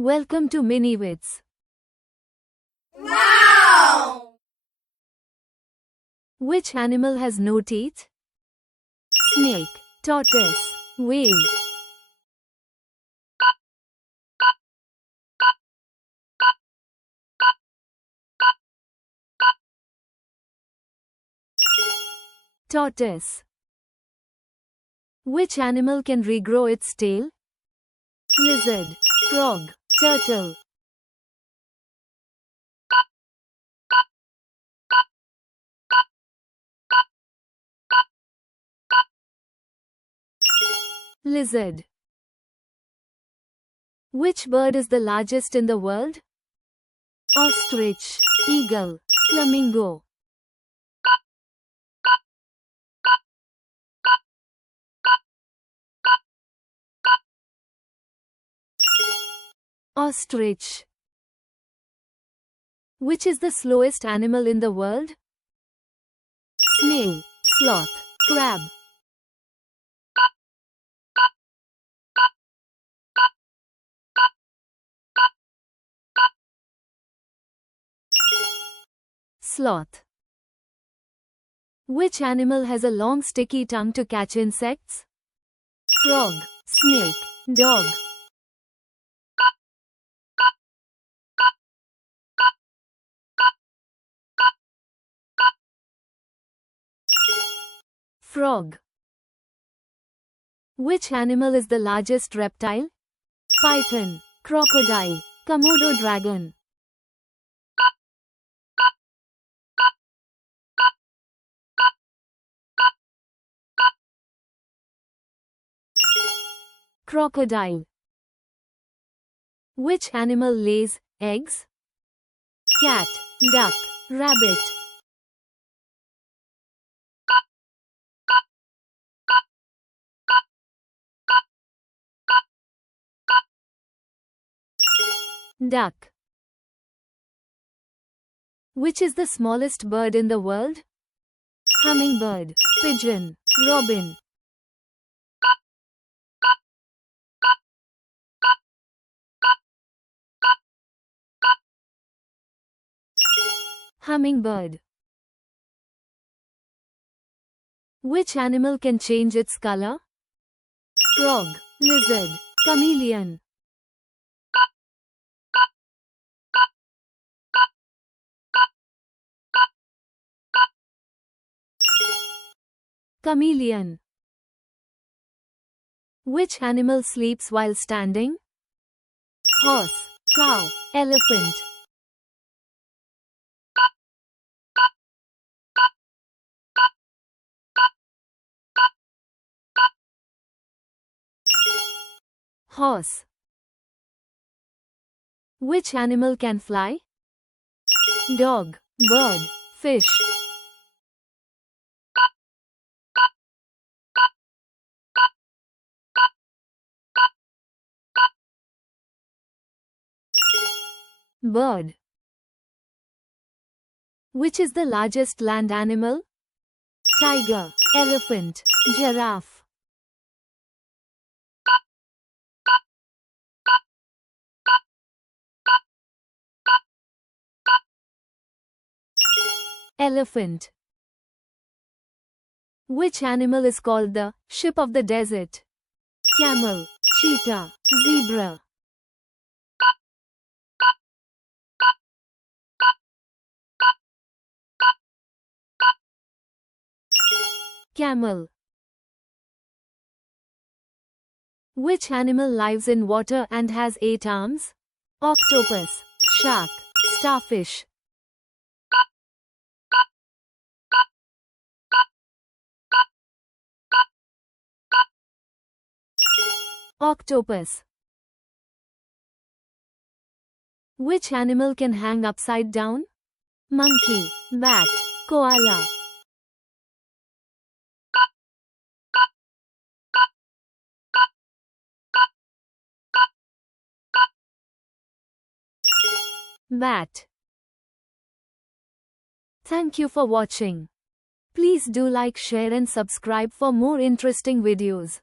Welcome to MiniWits. Wow! Which animal has no teeth? Snake, tortoise, whale. Tortoise. Which animal can regrow its tail? Lizard, frog, turtle. Lizard. Which bird is the largest in the world? Ostrich, eagle, flamingo. Ostrich. Which is the slowest animal in the world? Snail, sloth, crab. Sloth. Which animal has a long sticky tongue to catch insects? Frog, snake, dog. Frog. Which animal is the largest reptile? Python, crocodile, Komodo dragon. Crocodile. Which animal lays eggs? Cat, duck, rabbit. Duck. Which is the smallest bird in the world? Hummingbird, pigeon, robin. Hummingbird. Which animal can change its color? Frog, lizard, chameleon. Chameleon. Which animal sleeps while standing? Horse, cow, elephant. Horse. Which animal can fly? Dog, bird, fish. Bird. Which is the largest land animal? Tiger, elephant, giraffe. Elephant. Which animal is called the ship of the desert? Camel, cheetah, zebra. Camel. Which animal lives in water and has 8 arms? Octopus, shark, starfish. Octopus. Which animal can hang upside down? Monkey, bat, koala. Bat. Thank you for watching. Please do like, share and subscribe for more interesting videos.